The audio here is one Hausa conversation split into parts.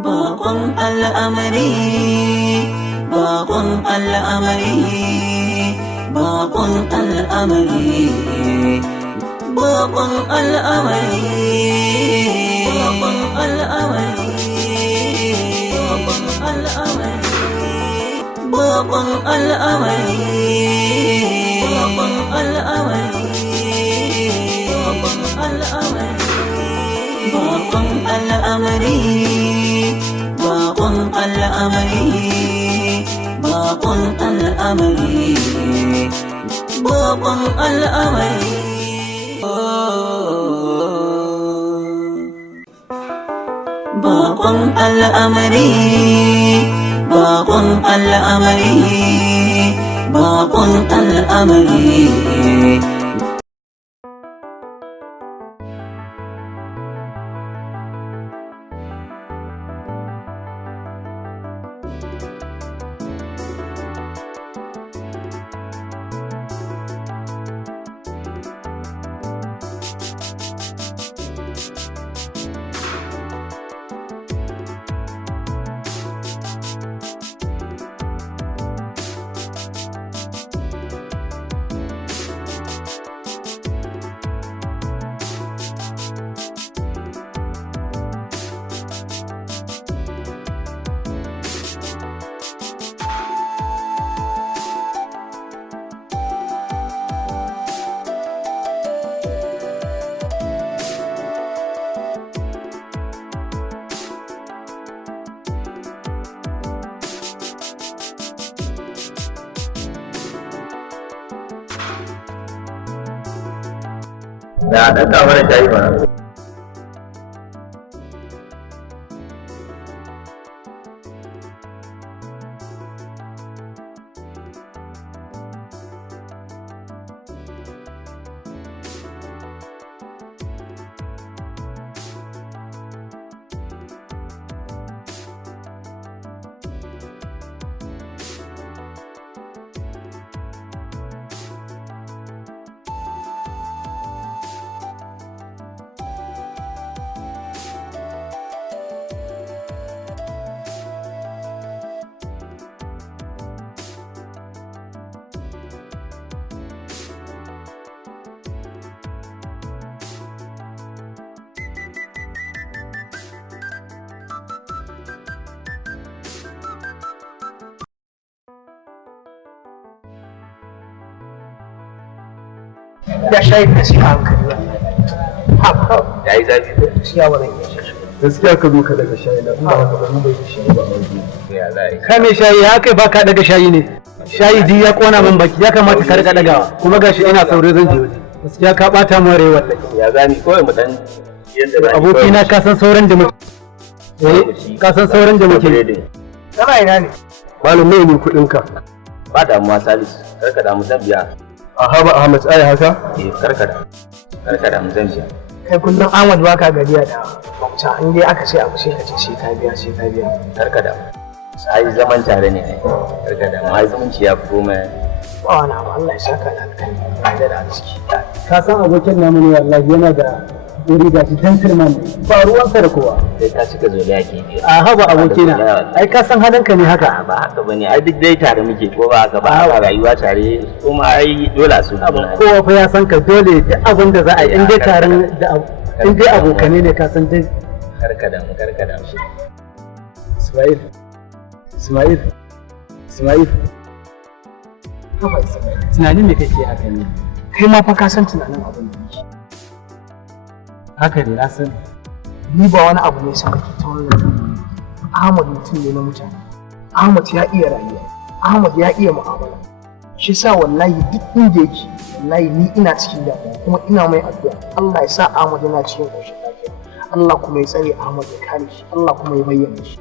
Bakon al'amari, bakon al'amari, bakon al'amari, bakon al'amari, bakon al'amari, bakon al'amari, bakon al'amari, bakon al'amari, bakon al'amari, bakon al'amari. Bakon al'amari, bakon al'amari, bakon al'amari. Bakon al'amari, bakon al'amari, bakon al'amari. Da ɗan mana shayi ba. Ya shayi da shi hankali ba. Ya yi zafi ko? Gaskiya ba zan iya shi. Gaskiya ka zo ka daga shayi na ba haka ba bai shayi ba a Ya za a yi. ka mai shayi ya kai baka daga shayi ne shayi di ya kona min baki ya kamata ka riga dagawa kuma gashi ina saurayi zan je waje gaskiya ka bata min rai wallahi Ya za ni kawai mu dan yanda za abokina ka san sauran da muke ka san sauran da muke Kana ina ne? malam mai ne kudin ka ba damuwa Salisu, karka damu zan biya. a haba Ahmad ai haka Karka damu zan biya. Kai kullum Ahmad baka gajiya da bauta in dai aka ce abu sai ka ce sai ka biya sai ka biya. Karka damu. Ai zaman tare ne ai. Karka damu ai zumunci ya fi komai. Ba wani abu Allah ya saka da alkhairi da da ciki. ka san abokin namu ne wallahi yana da iri da shi gentleman ba ruwansa da kowa Sai ka cika zoliya ke biya. a haba abokina ai ka san halinka ne haka Ba haka bane ai duk dai tare muke ko ba haka ba a rayuwa tare kuma ai dole a su juna. kowa fa ya san ka dole duk abin da za a yi in dai taron da in dai abokane ne ka san dai Karka damu. Ismail tunanin da kake haka ne Kai ma fa ka san tunanin abin da yake. haka ne na san Ni ba wani abu ne saka ke ta wannan. Ahmad mutum ne na mutane. Ahmad ya iya rayuwa. Ahmad ya iya mu'amala. Shi sa wallahi duk inda yake wallahi ni ina cikin damuwa kuma ina mai addu'a Allah ya sa Ahmad yana cikin ƙoshin lafiya. Allah kuma ya tsare Ahmad ya kare shi. Allah kuma ya bayyana shi.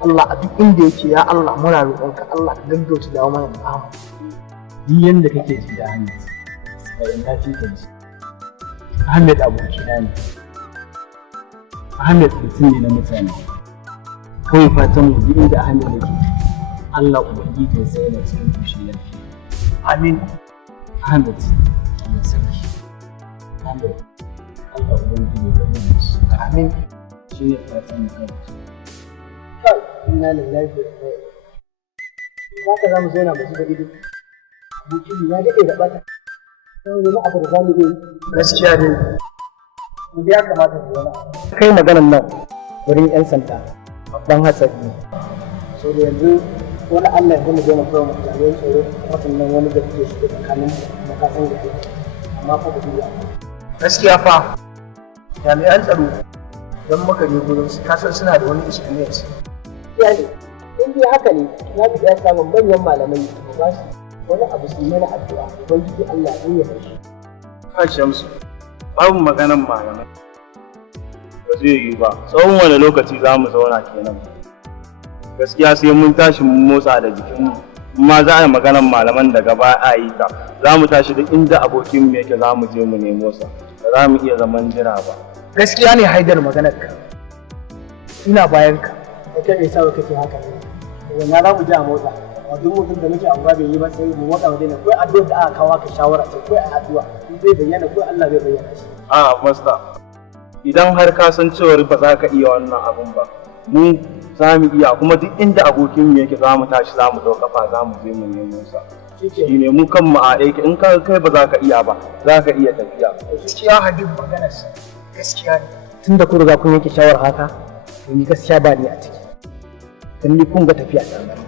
Allah a duk inda yake ya Allah muna roƙonka Allah ka gaggauta dawo mana da Ahmad. yi yanda kake ji da Ahmed sai na fi ka ji Ahmed abokina ne Ahmed mutum ne na mutane kawai fatan mu duk inda Ahmed yake Allah ubangiji ya sai na cikin ƙoshin lafiya Amin. Ahmed Allah sarki Ahmed Allah ubangiji ya bayyana shi Amin. shi ne fatan mu kawai inna lillahi wa inna ilaihi za ka za mu zauna mu zuba ido abokin ya daɗe da ɓata sai wani abu da za mu yi gaskiya ne ya kamata mu wani kai maganan nan wurin 'yan sanda babban hatsari ne so da yanzu wani Allah ya gama gama kawai mutane tsoro mutum nan wani da ke shiga tsakanin makasan da ke amma fa ba duba gaskiya fa jami'an tsaro don muka je gurin su kasan suna da wani experience ya ne in dai haka ne na bi ya samun manyan malamai ba su wani abu su yi mana addu'a don jiki Allah ya yi shi ka Shamsu babu maganan malamai ba zai yi ba tsawon wani lokaci za mu zauna kenan gaskiya sai mun tashi mun motsa da jikinmu ma za a yi maganan malaman daga baya a yi ta za mu tashi duk inda abokinmu yake za mu je mu nemo sa ba za mu iya zaman jira ba gaskiya ne haidar maganar ka ina bayan ka kai me yasa kake haka ne wannan za mu je a motsa a duk mutum da muke anguwa bai yi ba sai mu motsa wajen ko addu'a da aka kawo ka shawara ce ko addu'a in zai bayyana ko Allah bai bayyana shi a masta idan har ka san cewa ba za ka iya wannan abun ba mu za mu iya kuma duk inda abokin mu yake za mu tashi za mu ɗau kafa za mu je mu nemo sa shi ne mu kan mu a aiki in kai ba za ka iya ba za ka iya tafiya gaskiya Habib maganar gaskiya ne tunda kun riga kun yanke shawar haka to ni gaskiya ba ni a ciki dan ni kun ga tafiya ta nan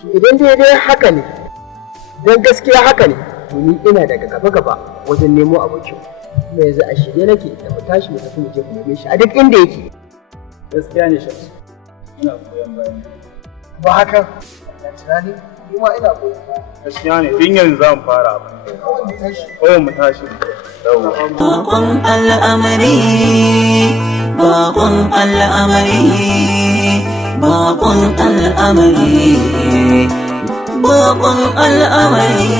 to idan dai haka ne dan gaskiya haka ne to ni ina daga gaba wajen nemo abokin kuma yanzu a shirye nake da mu tashi mu tafi mu je mu neme shi a duk inda yake gaskiya ne Shamsu ina goyon bayan ba haka da tunani ni ma ina goyon bayan gaskiya ne tun yanzu za mu fara abin kawai mu tashi bakon al'amari bakon al'amari bakon al'amari bakon al'amari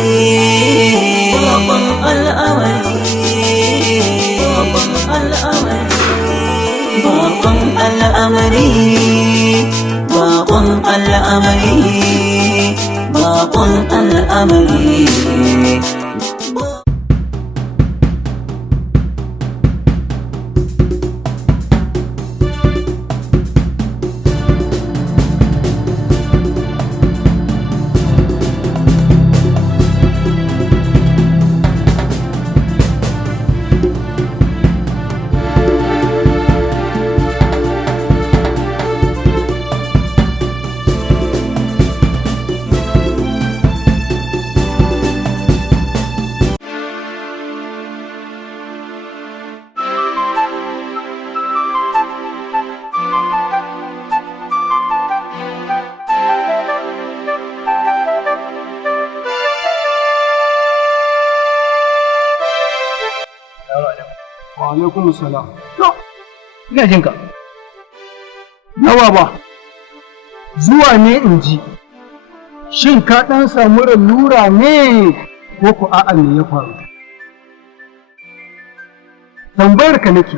bakon al'amari bakon al'amari bakon al'amari bakon al'amari bakon al'amari alaikum salam. To, ina jinka. Nawa ba, zuwa ne in ji, shin ka ɗan samu lura ne ko ku a'a ne ya faru? Tambayar ka nake.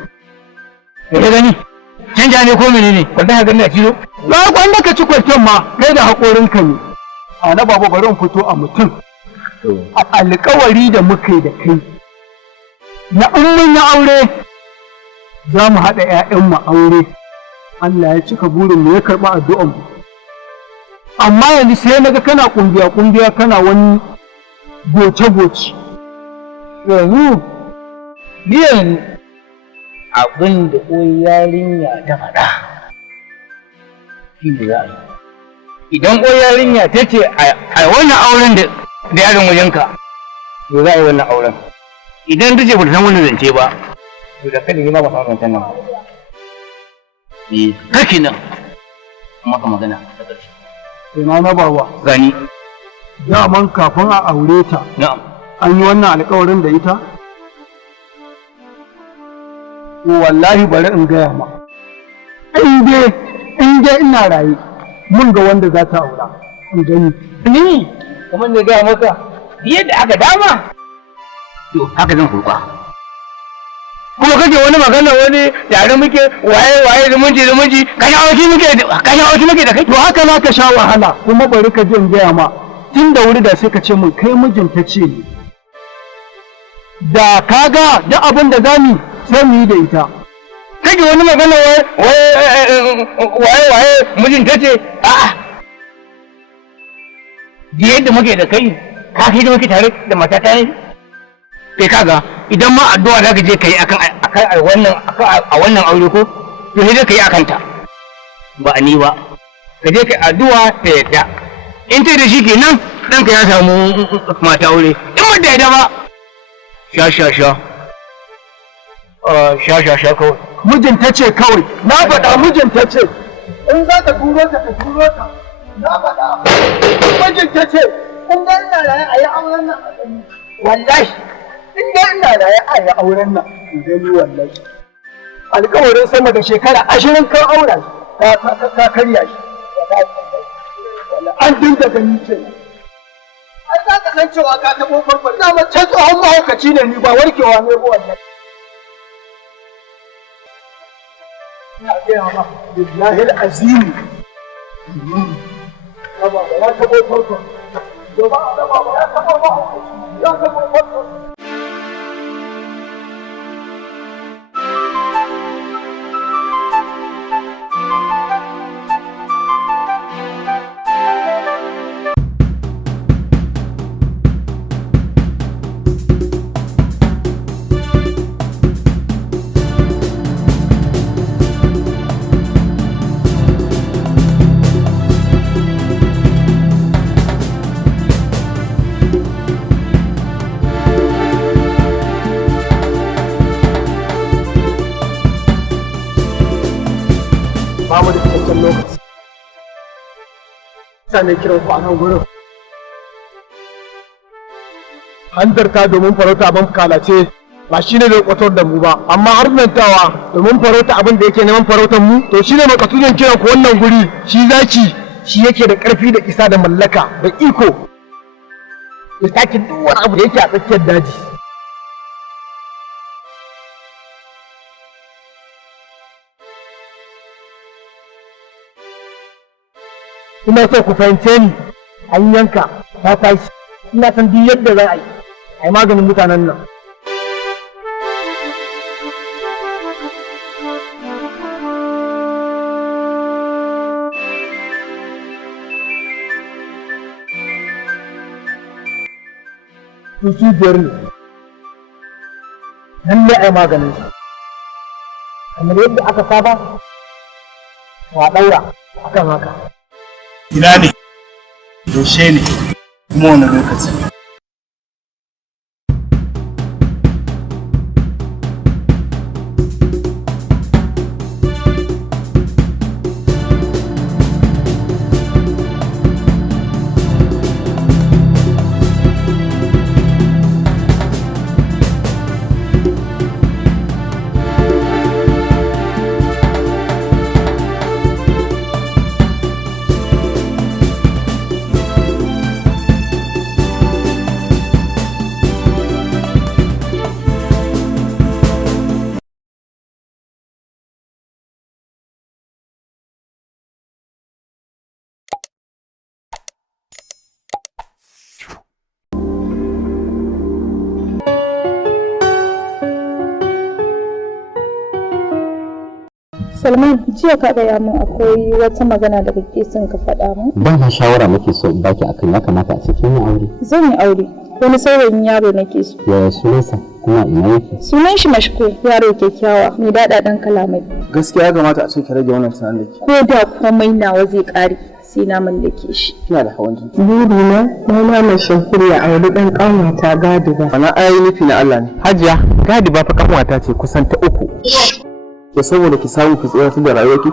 Ka gani? Canja ne ko menene? Wanda ka gani a kilo? Ba wanda ka ci kwanton ma, kai da haƙorinka ne. A na babu bari in fito a mutum. A alƙawari da muka yi da kai. Na mun yi aure za mu haɗa ‘ya'yanmu aure, Allah ya cika burinmu ya karɓi addu'anmu. Amma yanzu sai na ga kana ƙungiya kana wani goce-goce. Yanzu, biyan abin da ko yarinya ta faɗa, shi ne za a yi. Idan ko yarinya ta ce a wannan auren da yaron wajenka, to za a yi wannan auren. Idan ta ce ba ta san wannan zance ba, to da kada ni ma ba san zancen nan. Kake nan, maka magana ta ƙarshe. Ina na bawa. Gani. Daman kafin a aure ta, Na'am. an yi wannan alƙawarin da ita? To wallahi bari in gaya ma. In dai ina raye, mun ga wanda za ta aura. In gani. Ni, kamar da gaya maka, yadda aka dama, to haka zan kurba. Kuma kake wani magana wani tare muke waye zumunci kashawarci muke da kai. To haka na ka sha wahala kuma bari ka je in gaya ma. Tun da wuri da sai ka ce mun kai mijinta ce ne. Da ka ga duk abin da zamu sai mu yi da ita. Kai kake wani magana waye mijin ta ce a'a da yadda muke da kai ka kai da muke tare da mata ta yi kai kaga idan ma addu'a za ka je ka yi a wannan aure ko to sai dai ka yi akan ta ba a ni ba ka je ka addu'a ta yadda in ta da shi kenan ɗanka ya samu mata aure in ba ta yadda ba sha kawai mijin ta ce kawai na faɗa mijin ta ce in za ka turo ta ka turo ta na faɗa mijin ta ce in ga ina raye a yi auren nan a gani wallahi in ga ina raye a yi auren nan a gani wallahi alƙawarin sama da shekara 20 kan aura ka karya shi an dinga gani ce an za ka san cewa ka taɓo farko na mace tsohon mahaukaci ne ni ba warkewa ne ba wallahi بالله العظيم بابا لا تبغى فرقة بابا لا تبغى فرقة bamu da cikakken lokaci. Sane kiran ku a nan gurin. Hanzarta domin farauta abin kalace ba shi ne da kwatar da mu ba, amma harnantawa domin farauta abin da yake neman farautar mu, to shi ne makasudin kiran ku wannan guri, shi zaki shi yake da ƙarfi da isa da mallaka da iko. Ya sake duk wani abu da yake a tsakiyar daji. Ina so ku fahimce ni, an yanka ta tashi, ina san duk yadda za a yi maganin mutanen nan. Su biyar ne, lallai a yi maganin su, kamar yadda aka saba, wa ɗaura akan haka. Ina ne, yaushe ne, kuma wani lokaci. Salman, jiya ka gaya min akwai wata magana da kake son ka faɗa min? Ba na shawara nake so in baki akan ya kamata a cikin yin aure. Zan yi aure. Wani saurayin yaro nake so. Yaya sunansa kuma ina yake? Sunan shi Mashko, yaro kyakkyawa, mai daɗaɗɗen kalamai. Gaskiya ya kamata a ce ki rage wannan tunanin da ke. Ko da komai nawa zai ƙare sai na mallake shi. Kina da hawan jini. Burina na mai shankuri a auri ɗan ƙanwata Gadiba. Wannan ayoyi nufi na Allah ne. Hajiya, Gadiba fa kanwata ce kusan ta uku. Ko saboda ki samu ki tsaya da rayuwarki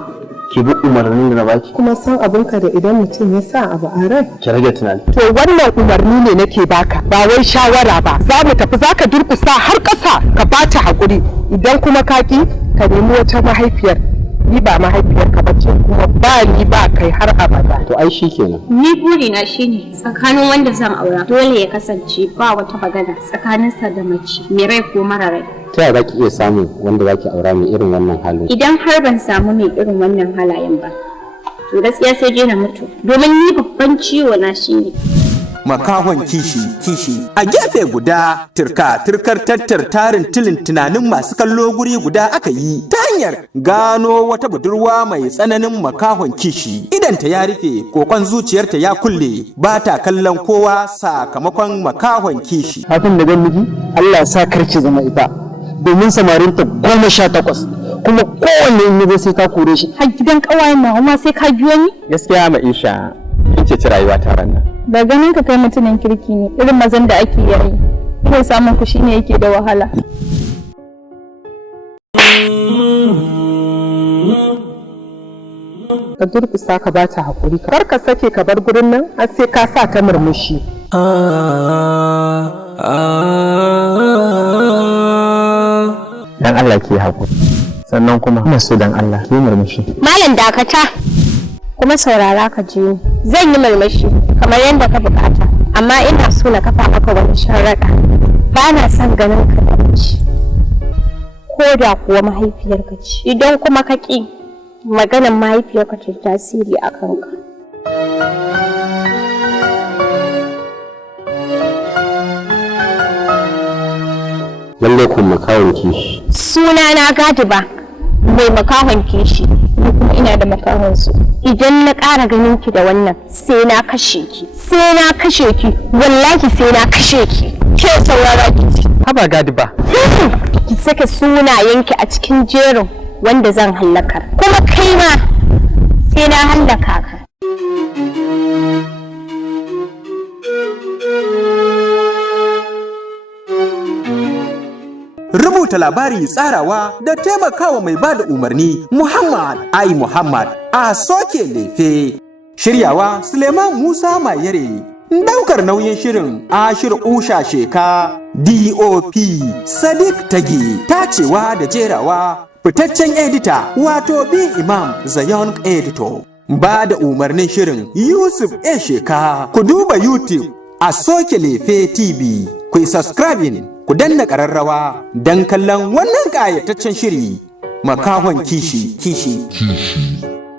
ki bi umarnin da na baki. Kuma san abinka da idan mutum ya sa abu a rai. Ki rage tunani. To wannan umarni ne nake baka ba wai shawara ba. Za mu tafi za ka durƙusa har ƙasa ka bata haƙuri idan kuma ka ƙi ka nemi wata mahaifiyar. Ni ba mahaifiyarka ba ce kuma ba ni ba kai har abada. To ai shi kenan. Ni burina shine tsakanin wanda zan aura dole ya kasance ba wata magana tsakaninsa da mace mai rai ko mara rai. Ta yaya zaki iya samun wanda zaki aura mai irin wannan halin? Idan har ban samu mai irin wannan halayen ba, to gaskiya sai je na mutu. Domin ni babban ciwo na shine makahon kishi. A gefe guda turkar tattar tarin tilin tunanin masu kallo guri guda aka yi ta hanyar gano wata budurwa mai tsananin makahon kishi. Idanta ya rufe, kokon zuciyarta ya kulle, ba ta kallon kowa sakamakon makahon kishi. Abin da zan miji Allah sa karki zama ita, domin samarinta 18 kuma kowanne in zai sai ka kore shi. Har gidan ƙawayen na amma sai ka biyo ni? Gaskiya Maisha, kin ce rayuwa ta ranar. Da ganin ka kai mutumin kirki ne, irin mazan da ake yayi. Kai samun ku shine yake da wahala. Ka durkusa ka ba ta haƙuri, kar ka sake ka bar gurin nan har sai ka sa ta murmushi. Dan Allah ke haƙuri, sannan kuma ina so dan Allah ke murmushi. Malam dakata kuma saurara ka ji ni. Zan yi murmushi kamar yadda ka bukata, amma ina so na kafa maka wani sharaɗa. Ba na son ganin ka da mace, ko da kuwa mahaifiyarka ce. Idan kuma ka ƙi, maganar mahaifiyarka ce tasiri a kanka. Lallai kun makawon kishi. Suna na Gadiba, mai makahon kishi, ni kuma ina da makahon su. Idan na ƙara ganin ki da wannan, sai na kashe ki. Sai na kashe ki, wallahi sai na kashe ki. Ke saurara ki. Haba Gadiba. Ki saka sunayenki a cikin jerin wanda zan hallakar. Kuma kai ma sai na hallaka ka. Rubuta labari, tsarawa da taimakawa mai bada umarni Muhammad a soke lefe. Shiryawa Suleiman Musa Mayere. Daukar nauyin shirin Ashir Usha Sheka. DOP Sadiq Tagi. Tacewa da jerawa fitaccen edita wato B Imam Zayon Editor. Ba da umarnin shirin Yusuf A Sheka. Ku duba YouTube a soke lefe TV. Ku yi subscribing, ku danna ƙararrawa don kallon wannan ƙayataccen shiri makahon kishi.